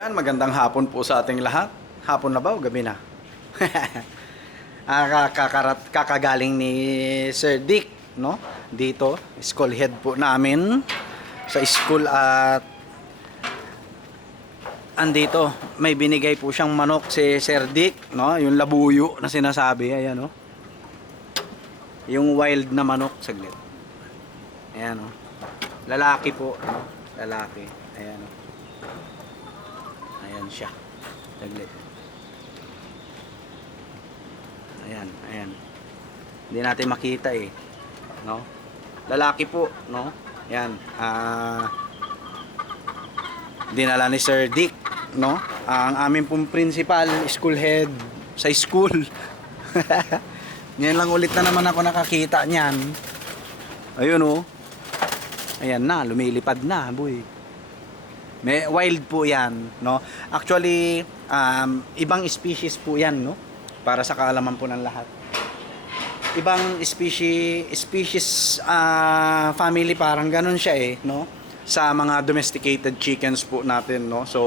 Magandang hapon po sa ating lahat. Hapon na ba o gabi na? Kakagaling ni Sir Dick, no? Dito, school head po namin sa school at andito, may binigay po siyang manok si Sir Dick, no? Yung labuyo na sinasabi, ayan, no? Yung wild na manok, saglit. Ayan, no? Lalaki po, no? Lalaki, ayan, no? Ayan siya. Saglit. Ayan. Hindi natin makita eh. No? Lalaki po, no? Ayan. Dinala ni Sir Dick, no? Ang aming pong principal, school head sa school. Ngayon lang ulit na naman ako nakakita niyan. Ayun oh. Ayan na, lumilipad na, boy. May wild po 'yan, no? Actually, ibang species po 'yan, no? Para sa kaalaman po ng lahat. Ibang species family parang ganun siya eh, no? Sa mga domesticated chickens po natin, no? So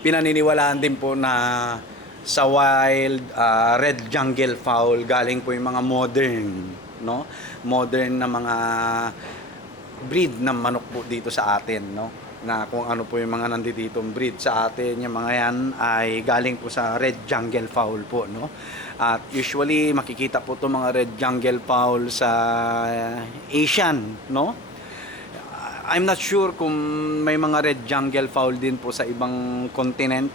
pinaniniwalaan din po na sa wild red jungle fowl galing po yung mga modern, no? Modern na mga breed ng manok po dito sa atin, no? Na kung ano po yung mga nanditong breed sa atin, yung mga yan ay galing po sa red jungle fowl po, no? At usually makikita po itong mga red jungle fowl sa Asian, no? I'm not sure kung may mga red jungle fowl din po sa ibang continent,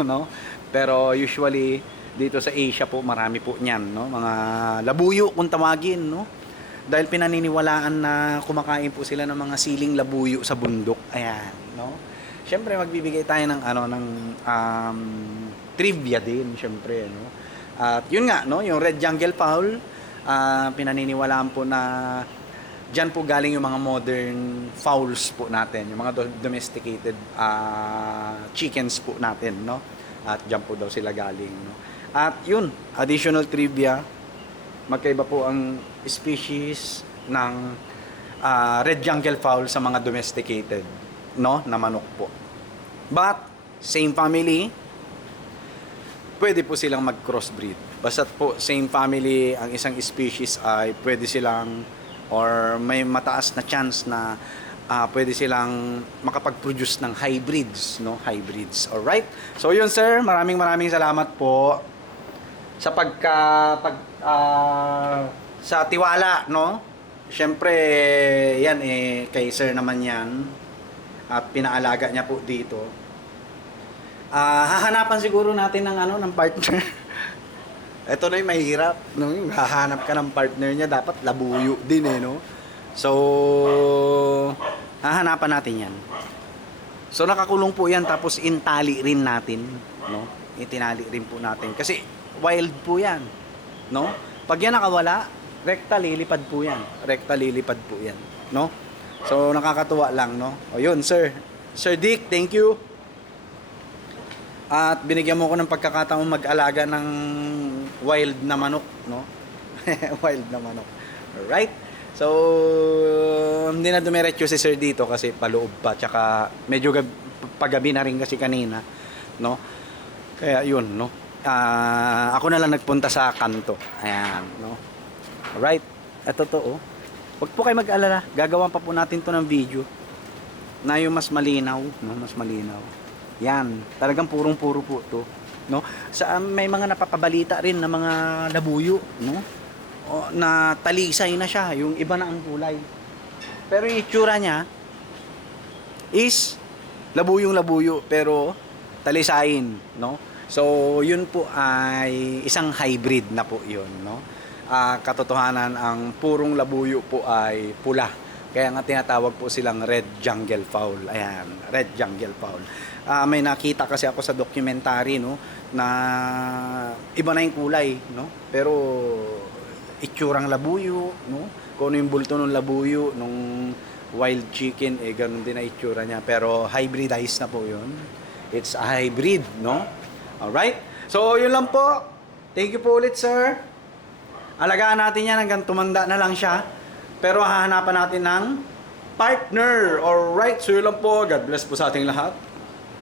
no? Pero usually dito sa Asia po marami po niyan, no? Mga labuyo kung tawagin, no? Dahil pinaniniwalaan na kumakain po sila ng mga siling labuyo sa bundok. Ayan, no? Syempre magbibigay tayo ng trivia din, syempre, no? At yun nga, no, yung red jungle fowl, pinaniniwalaan po na diyan po galing yung mga modern fowls po natin, yung mga domesticated chickens po natin, no? At diyan po daw sila galing, no? At yun, additional trivia, magkaiba po ang species ng red jungle fowl sa mga domesticated, no, na manok po. But same family, pwede po silang mag-crossbreed. Basta't po same family ang isang species ay pwede silang or may mataas na chance na pwede silang makapag-produce ng hybrids, no, hybrids. All right? So yun sir, maraming salamat po sa sa tiwala, no? Syempre, yan eh, kay sir naman yan. At pinaalaga niya po dito. Hahanapan siguro natin ng partner. Ito na yung mahirap, no? Hahanap ka ng partner niya, dapat labuyo din eh, no? So, hahanapan natin yan. So, nakakulong po yan, tapos intali rin natin, no? Itinali rin po natin. Kasi, wild po yan, no? Pag yan nakawala, rekta lilipad po yan. Rekta lilipad po yan, no? So nakakatuwa lang, no? O yun, sir. Sir Dick, thank you. At binigyan mo ko ng pagkakataon mag-alaga ng wild na manok, no? Wild na manok. Alright? So hindi na dumiretso si sir dito kasi paloob pa, tsaka medyo paggabi na rin kasi kanina, no? Kaya yun, no? Ako na lang nagpunta sa kanto. Ayan, no? Alright, ito to, oh. Huwag po kayo mag-alala, gagawan pa po natin to ng video na yung mas malinaw, no? Mas malinaw. Yan, talagang purong-puro po to, no? May mga napapabalita rin na mga labuyo, no? O, na talisay na siya, yung iba na ang kulay. Pero yung itsura niya is labuyong labuyo pero talisayin, no? So, yun po ay isang hybrid na po yun, no? Katotohanan, ang purong labuyo po ay pula. Kaya nga tinatawag po silang red jungle fowl. Ayan, red jungle fowl. May nakita kasi ako sa documentary, no, na iba na yung kulay, no? Pero itsurang labuyo, no? Kung ano yung bulto ng labuyo, nung wild chicken, eh ganun din na itsura niya. Pero hybridized na po yun. It's a hybrid, no? Alright? So, yun lang po. Thank you po ulit, sir. Alagaan natin yan hanggang tumanda na lang siya. Pero hahanapan natin ng partner. Alright? So, yun lang po. God bless po sa ating lahat.